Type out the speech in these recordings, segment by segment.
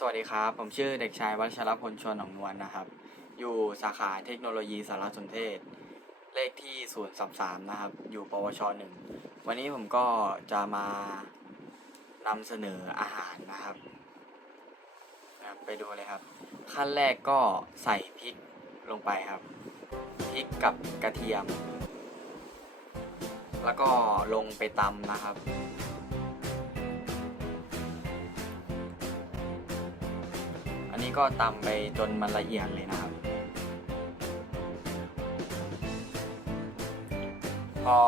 สวัสดีครับ ผมชื่อเด็กชายวัชรพลชวนหนองนวลนะครับ อยู่สาขาเทคโนโลยีสารสนเทศ เลขที่033นะครับ อยู่ปวชหนึ่ง วันนี้ผมก็จะมานำเสนออาหารนะครับนะครับไปดูเลยครับ ขั้นแรกก็ใส่พริกลงไปครับ พริกกับกระเทียม แล้วก็ลงไปตำนะครับ นี้ก็ตำไปจนมันละเอียดเลยนะครับ พอ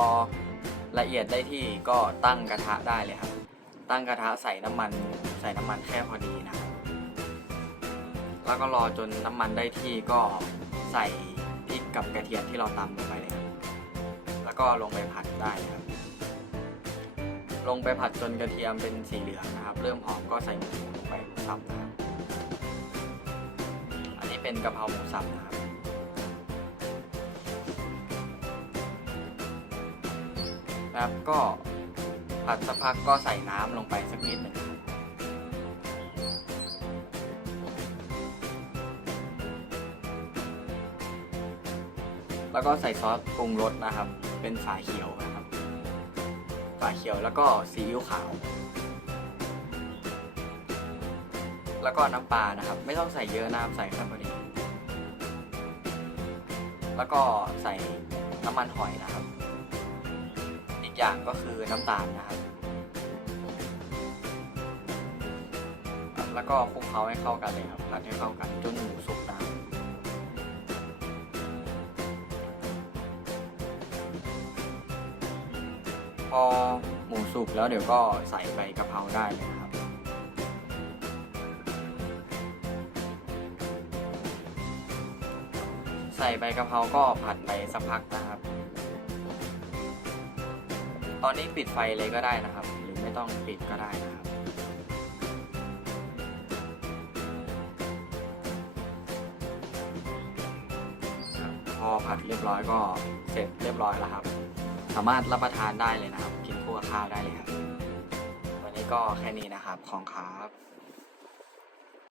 ละเอียดได้ที่ก็ตั้งกระทะได้เลยครับ ตั้งกระทะใส่น้ำมันใส่น้ำมันแค่พอดีนะครับ แล้วก็รอจนน้ำมันได้ที่ก็ใส่พริกกับกระเทียมที่เราตำลงไปเลยครับ แล้วก็ลงไปผัดได้ครับ ลงไปผัดจนกระเทียมเป็นสีเหลืองนะครับ เริ่มหอมก็ใส่หมูลงไปสับนะครับ เป็นกะเพราหมูสับนะครับครับก็ผัดสักพักก็ใส่น้ำลงไปสักนิดหนึ่งแล้วก็ใส่ซอสปรุงรสนะครับ เป็นฝาเขียวนะครับ ฝาเขียวแล้วก็ซีอิ๊วขาว แล้วก็น้ำปลานะครับ ไม่ต้องใส่เยอะนะครับใส่แค่พอดี แล้วก็ใส่น้ำมันหอยนะครับ อีกอย่างก็คือน้ำตาลนะครับ แล้วก็คลุกเคล้าให้เข้ากันเลยครับผัดให้เข้ากันจนหมูสุกนะพอหมูสุกแล้วเดี๋ยวก็ใส่ใบกะเพราได้เลยครับ ใส่ใบกะเพราก็ผัดไปสักพักนะครับ ตอนนี้ปิดไฟเลยก็ได้นะครับ หรือไม่ต้องปิดก็ได้นะครับ พอผัดเรียบร้อยก็เสร็จเรียบร้อยแล้วครับ สามารถรับประทานได้เลยนะครับ กินคู่กับข้าวได้เลยครับ วันนี้ก็แค่นี้นะครับ ของครับ